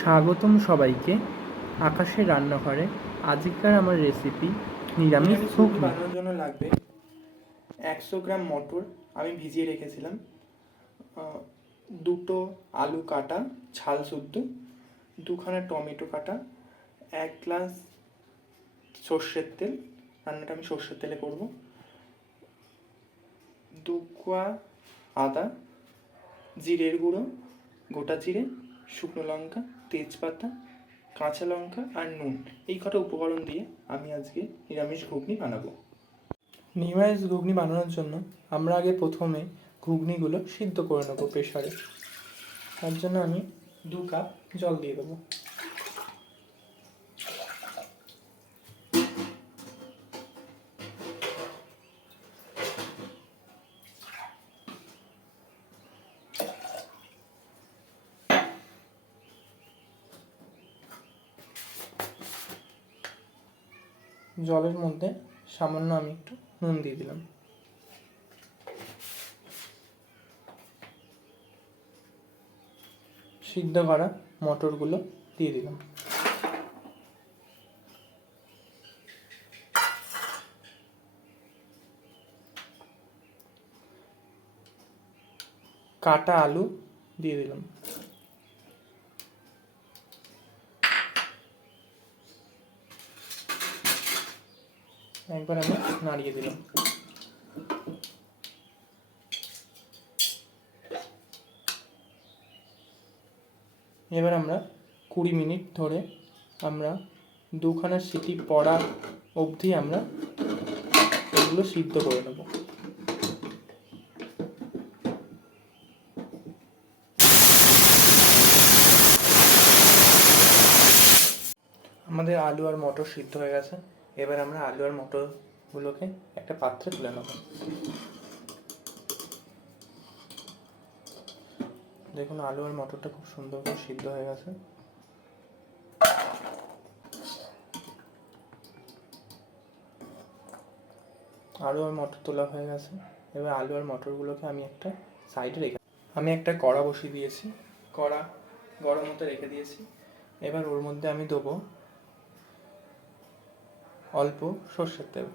স্বাগতম সবাইকে আকাশের রান্নাঘরে। আজকের আমার রেসিপি নিরামিষ ঘুগনি। বানানোর জন্য লাগবে 100 গ্রাম মটর আমি ভিজিয়ে রেখেছিলাম, দুটো আলু কাটা ছাল শুদ্ধ, দুখানা টমেটো কাটা, 1 গ্লাস সর্ষের তেল, রান্নাটা আমি সর্ষের তেলে করব, 2 কোয়া আদা, জিরের গুঁড়ো, গোটা জিরে, শুকনো লঙ্কা, তেজপাতা, কাঁচা লঙ্কা আর নুন। এই কটা উপকরণ দিয়ে আমি আজকে নিরামিষ ঘুগনি বানাবো। নিরামিষ ঘুগনি বানানোর জন্য আমরা আগে প্রথমে ঘুগনিগুলো সিদ্ধ করে নেবো প্রেশারে। তার জন্য আমি 2 কাপ জল দিয়ে দেবো। জলের মধ্যে সামান্য আমি একটু নুন দিয়ে দিলাম। সিদ্ধ করা মটরগুলো দিয়ে দিলাম। কাটা আলু দিয়ে দিলাম। একবার আমি নাড়িয়ে দিলাম। এবার আমরা 20 মিনিট ধরে আমরা 2খানা সিটি পড়া অবধি আমরা এগুলো সিদ্ধ করে নেব। আমাদের আলু আর মটর সিদ্ধ হয়ে গেছে। এবার আমরা আলু আর মটরগুলোকে একটা পাত্রে তুলে নেব। দেখুন আলু আর মটরটা খুব সুন্দর করে সিদ্ধ হয়ে গেছে। আলু আর মটর তোলা হয়ে গেছে। এবার আলু আর মটরগুলোকে আমি একটা সাইডে রেখে, আমি একটা কড়া বসিয়ে দিয়েছি, কড়া গরম হতে রেখে দিয়েছি। এবার ওর মধ্যে আমি দেবো অল্প সর্ষের তেল।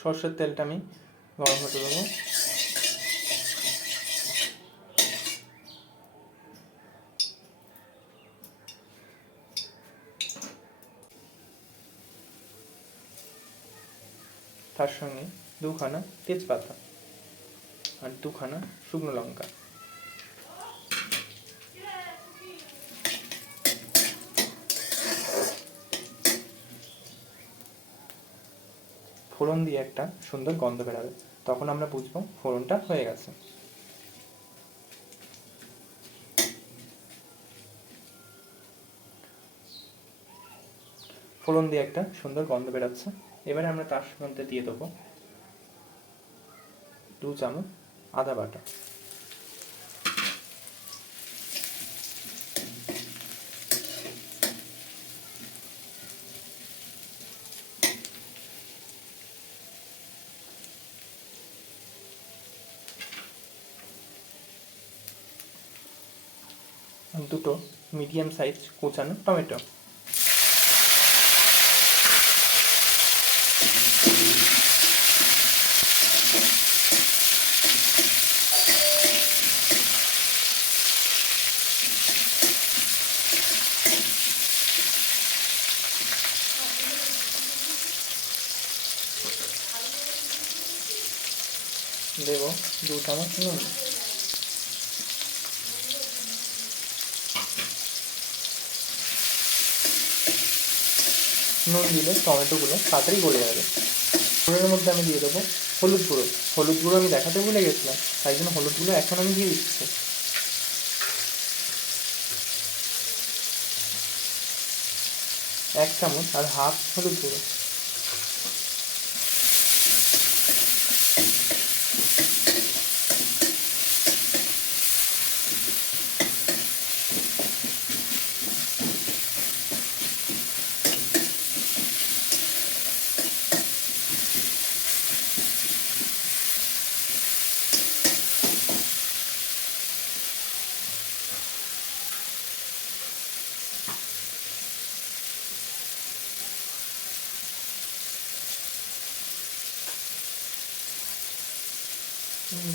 সর্ষের তেলটা আমি গরম হতে দেবো। তার সঙ্গে 2খানা তেজপাতা আর 2খানা শুকনো লঙ্কা। ফোড়ন দিয়ে একটা সুন্দর গন্ধ বেরাবে, তখন আমরা বুঝবো ফোড়নটা হয়ে গেছে। ফোড়ন দিয়ে একটা সুন্দর গন্ধ বেরাচ্ছে। এবারে আমরা তার মধ্যে দিয়ে দেবো 2 চামচ আদা বাটা, দুটো মিডিয়াম সাইজ কোচানো টমেটো, দেব 2 চামচ নুন। নুন দিলে টমেটোগুলো তাড়াতাড়ি গলে যাবে। নুনের মধ্যে আমি দিয়ে দেবো হলুদ গুঁড়ো। হলুদ গুঁড়ো আমি দেখাতে ভুলে গেছিলাম, তাই জন্য হলুদ গুঁড়ো এখন আমি দিয়ে দিচ্ছি। 1 চামচ আর হাফ হলুদ গুঁড়ো।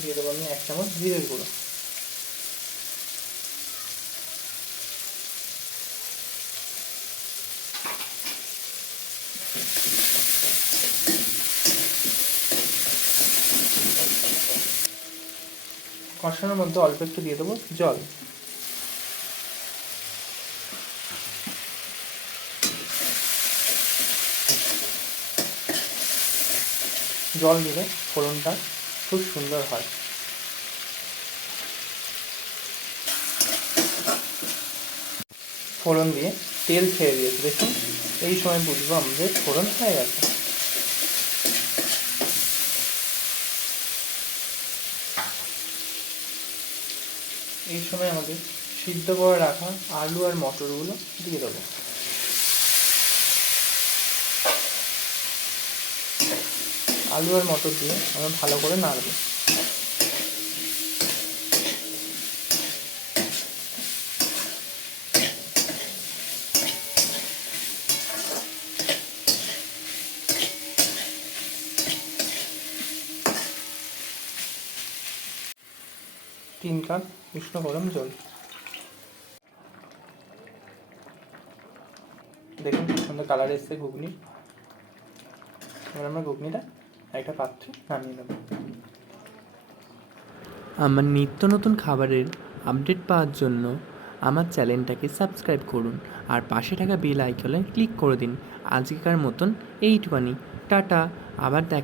দিয়ে দেবো আমি 1 চামচ জিরের গুঁড়ো। কষানোর মধ্যে অল্প একটু দিয়ে দেবো জল। জল দিলে ফোড়নটা খুব সুন্দর হয়। ফোড়ন দিয়ে তেল ছেড়ে দিয়েছে, দেখুন এই সময় বুঝবো আমাদের ফোড়ন হয়ে গেছে। এই সময় আমাদের সিদ্ধ করে রাখা আলু আর মটরগুলো দিয়ে দেবো। আলু আর মটর দিয়ে আমরা ভালো করে নাড়বো। তিন কাপ উষ্ণ গরম জল। দেখুন কি সুন্দর কালার এসছে ঘুগনি। এবার আমরা ঘুগনিটা একটা পাত্রে নামিয়ে নেব। আমার নিত্য নতুন খাবারের আপডেট পাওয়ার জন্য আমার চ্যানেলটাকে সাবস্ক্রাইব করুন আর পাশে থাকা বেল আইকনে ক্লিক করে দিন। আজকেকার মতন এইটুখানি। টাটা, আবার দেখা।